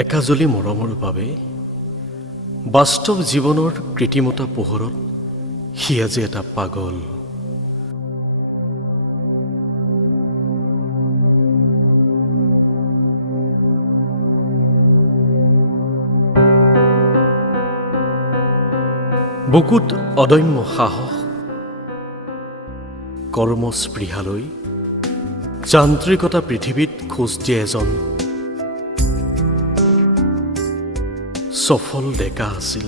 একাজলি মৰমৰ বাবে বাস্তৱ জীৱনৰ কৃত্ৰিমতা পোহৰত সি আজি এটা পাগল। বুকুত অদম্য সাহস, কৰ্মস্পৃহালৈ যান্ত্ৰিকতা পৃথিৱীত খোজ দিয়ে এজন সফল ডেকা আছিল।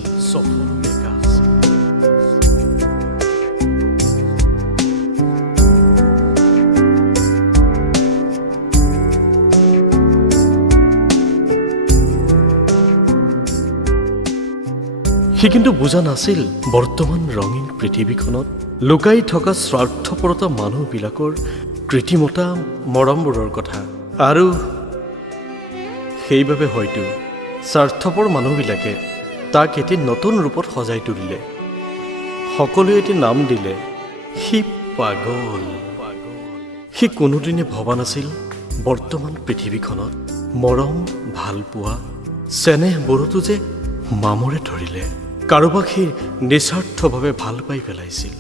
সি কিন্তু বুজা নাছিল বৰ্তমান ৰঙীন পৃথিৱীখনত লুকাই থকা স্বাৰ্থপৰতা মানুহবিলাকৰ কৃত্ৰিমতা মৰমবোৰৰ কথা। আৰু সেইবাবে হয়তো স্বাৰ্থপৰ মানুহবিলাকে তাক এটি নতুন ৰূপত সজাই তুলিলে। সকলোৱে এটি নাম দিলে, সি পাগল। সি কোনোদিনে ভবা নাছিল বৰ্তমান পৃথিৱীখনত মৰম, ভালপোৱা, চেনেহবোৰতো যে মামৰে ধৰিলে। কাৰোবাক সি নিস্বাৰ্থভাৱে ভাল পাই পেলাইছিল।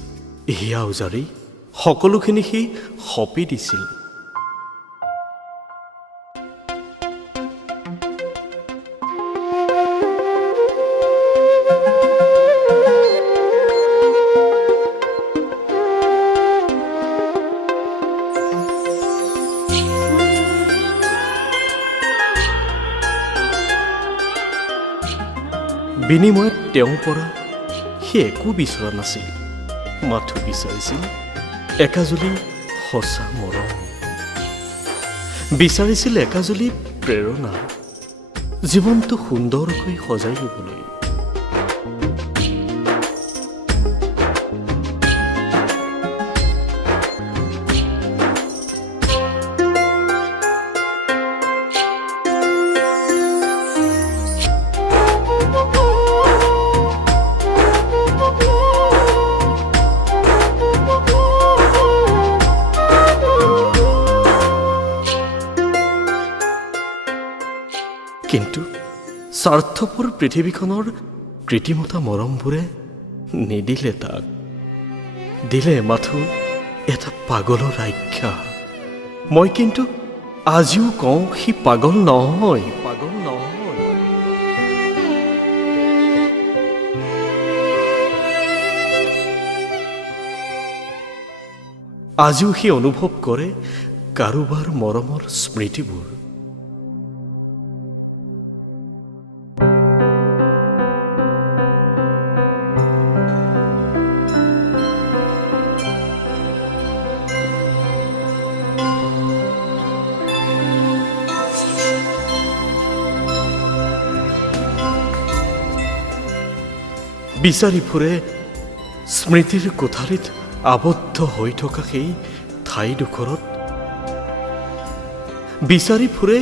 হিয়া উজাৰি সকলোখিনি সি সঁপি দিছিল। বিনিময়ত তেওঁৰ পৰা সি একো বিচৰা নাছিল, মাথো বিচাৰিছিল একাজলি সঁচা মৰম, বিচাৰিছিল একাজলি প্ৰেৰণা, জীৱনটো সুন্দৰকৈ সজাই নিবলৈ। কিন্তু স্বাৰ্থপৰ পৃথিৱীখনৰ কৃত্ৰিমতা মৰমবোৰে নিদিলে তাক, দিলে মাথো এটা পাগলৰ আখ্যা। মই কিন্তু আজিও কওঁ সি পাগল নহয়। আজিও সি অনুভৱ কৰে কাৰোবাৰ মৰমৰ স্মৃতিবোৰ। বিচাৰি ফুৰে স্মৃতিৰ কোঠালিত আবদ্ধ হৈ থকা সেই ঠাইডোখৰত, বিচাৰি ফুৰে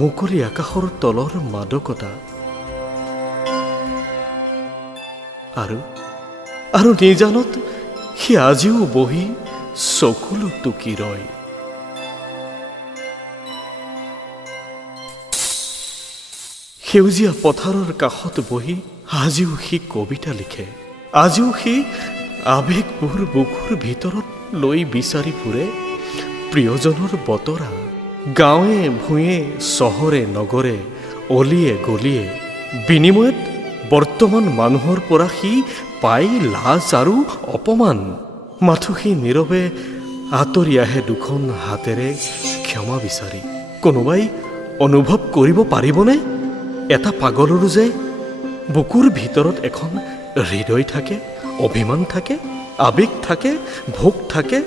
মুকলি আকাশৰ তলৰ মাদকতা, আৰু নিজানত সি আজিও বহি চকুলো টুকি ৰয়। সেউজীয়া পথাৰৰ কাষত বহি আজিও সি কবিতা লিখে, আজিও সি আৱেগবোৰ বুকুৰ ভিতৰত লৈ বিচাৰি ফুৰে প্ৰিয়জনৰ বতৰা। গাঁৱে ভূঞে, চহৰে নগৰে, অলিয়ে গলিয়ে বিনিময়ত বৰ্তমান মানুহৰ পৰা সি পাই লাজ আৰু অপমান। মাথো সি নীৰৱে আঁতৰি আহে দুখন হাতেৰে ক্ষমা বিচাৰি। কোনোবাই অনুভৱ কৰিব পাৰিবনে এটা পাগলৰো যে বুকুৰ ভিতৰত এখন হৃদয় থাকে, অভিমান থাকে, আৱেগ থাকে, ভোক থাকে,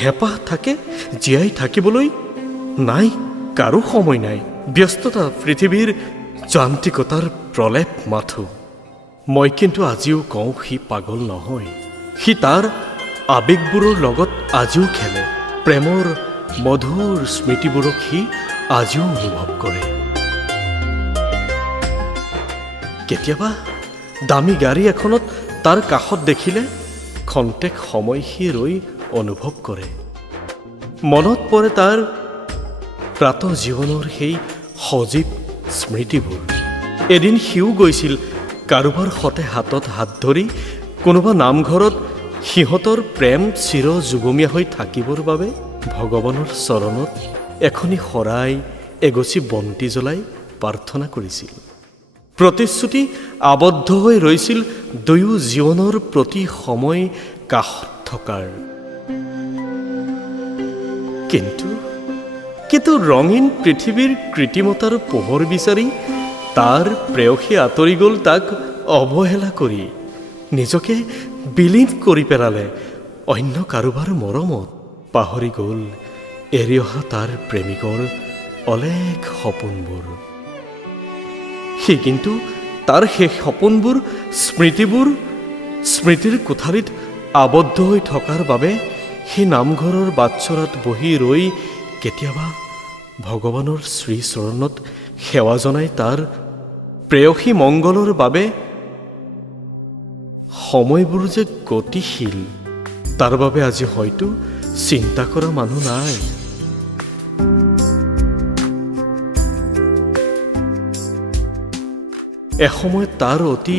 হেঁপাহ থাকে জীয়াই থাকিবলৈ? নাই, কাৰো সময় নাই, ব্যস্ততা পৃথিৱীৰ যান্ত্ৰিকতাৰ প্ৰলেপ মাথো। মই কিন্তু আজিও কওঁ সি পাগল নহয়। সি তাৰ আৱেগবোৰৰ লগত আজিও খেলে, প্ৰেমৰ মধুৰ স্মৃতিবোৰক সি আজিও অনুভৱ কৰে। কেতিয়াবা দামী গাড়ী এখনত তাৰ কাষত দেখিলে খন্তেক সময় সি ৰৈ অনুভৱ কৰে। মনত পৰে তাৰ প্ৰাতঃ জীৱনৰ সেই সজীৱ স্মৃতিবোৰ। এদিন সিও গৈছিল কাৰোবাৰ সতে হাতত হাত ধৰি কোনোবা নামঘৰত সিহঁতৰ প্ৰেম চিৰ যুগমীয়া হৈ থাকিবৰ বাবে ভগৱানৰ চৰণত এখনি শৰাই এগছি বন্তি জ্বলাই প্ৰাৰ্থনা কৰিছিল। প্ৰতিশ্ৰুতি আবদ্ধ হৈ ৰৈছিল দুয়ো জীৱনৰ প্ৰতি সময় কাষত থকাৰ। কিন্তু ৰঙীন পৃথিৱীৰ কৃত্ৰিমতাৰ পোহৰ বিচাৰি তাৰ প্ৰেয়সী আঁতৰি গ'ল তাক অৱহেলা কৰি, নিজকে বিলীন কৰি পেলালে অন্য কাৰোবাৰ মৰমত। পাহৰি গ'ল এৰি অহা তাৰ প্ৰেমিকৰ অলেখ সপোনবোৰ। সি কিন্তু তাৰ সেই সপোনবোৰ স্মৃতিৰ কোঠালিত আবদ্ধ হৈ থকাৰ বাবে সেই নামঘৰৰ বাটচৰাত বহি ৰৈ কেতিয়াবা ভগৱানৰ শ্ৰীচৰণত সেৱা জনাই তাৰ প্ৰেয়সী মংগলৰ বাবে। সময়বোৰ যে গতিশীল তাৰ বাবে আজি হয়তো চিন্তা কৰা মানুহ নাই। এসময়ত তাৰ অতি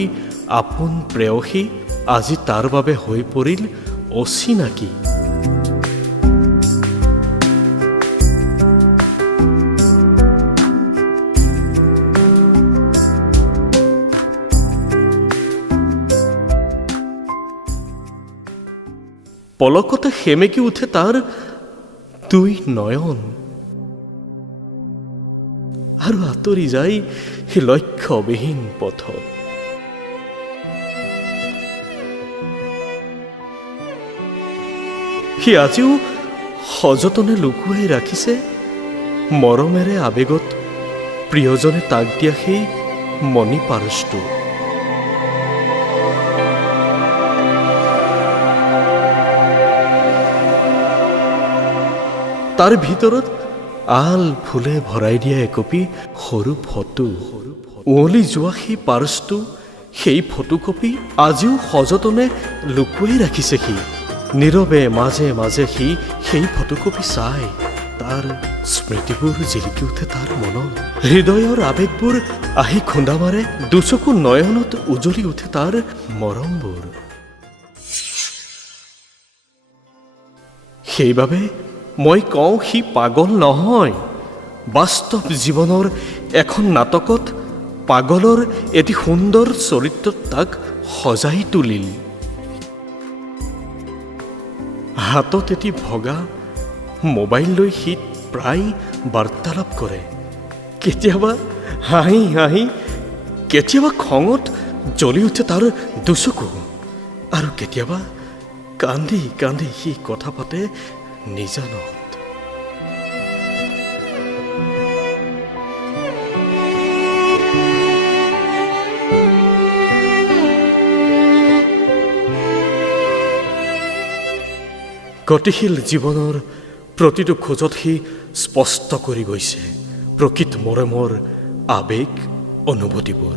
আপোন প্ৰেয়সী আজি তাৰ বাবে হৈ পৰিল অচিনাকি। পলকতে সেমেকি উঠে তাৰ দুই নয়ন আৰু আঁতৰি যায় সেই লক্ষ্যবিহীন পথত। সি আজিও সযতনে লুকুৱাই ৰাখিছে মৰমেৰে আবেগত প্ৰিয়জনে তাক দিয়া সেই মণি পাৰচটো। তাৰ ভিতৰত আল ফুলে ভৰাই দিয়া একপি সৰু ফটো। উৱলি যোৱা সেই পাৰ্চটো, সেই ফটোকপি আজিও সযতনে লুকুৱাই ৰাখিছে সি। নীৰৱে মাজে মাজে সি সেই ফটোকপি চাই তাৰ স্মৃতিবোৰ জিলিকি উঠে তাৰ মনত। হৃদয়ৰ আবেগবোৰ আহি খুন্দা মাৰে, দুচকু নয়নত উজলি উঠে তাৰ মৰমবোৰ। সেইবাবে মই কওঁ সি পাগল নহয়। বাস্তৱ জীৱনৰ এখন নাটকত পাগলৰ এটি সুন্দৰ চৰিত্ৰত তাক সজাই তুলিল। হাতত এটি ভগা মোবাইল লৈ সি প্ৰায় বাৰ্তালাপ কৰে। কেতিয়াবা হাঁহি হাঁহি, কেতিয়াবা খঙত জ্বলি উঠে তাৰ দুচকু, আৰু কেতিয়াবা কান্দি কান্দি সি কথা পাতে নিজানত। গতিশীল জীৱনৰ প্ৰতিটো খোজত সি স্পষ্ট কৰি গৈছে প্ৰকৃত মৰমৰ আবেগ অনুভূতিবোৰ।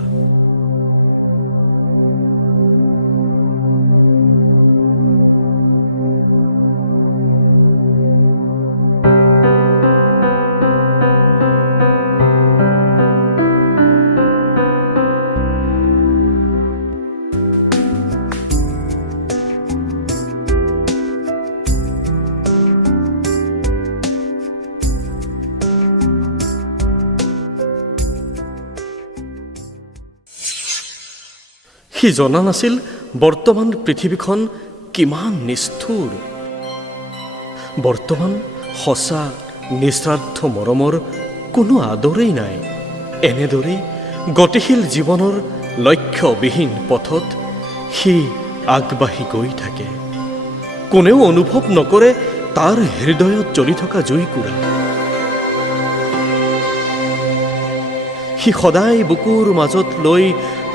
সি জনা নাছিল বৰ্তমান পৃথিৱীখন কিমান নিষ্ঠুৰ। বৰ্তমান সঁচা নিস্বাৰ্থ মৰমৰ কোনো আদৰেই নাই। এনেদৰেই গতিশীল জীৱনৰ লক্ষ্যবিহীন পথত সি আগবাঢ়ি গৈ থাকে। কোনেও অনুভৱ নকৰে তাৰ হৃদয়ত জ্বলি থকা জুইকুৰা। সি সদায় বুকুৰ মাজত লৈ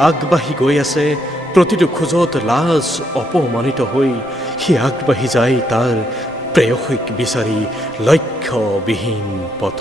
আগবাঢ়ি গৈ আছে। প্ৰতিটো খোজত লাজ অপমানিত হৈ সি আগবাঢ়ি যায় তাৰ প্ৰেয়সীক বিচাৰি লক্ষ্যবিহীন পথ।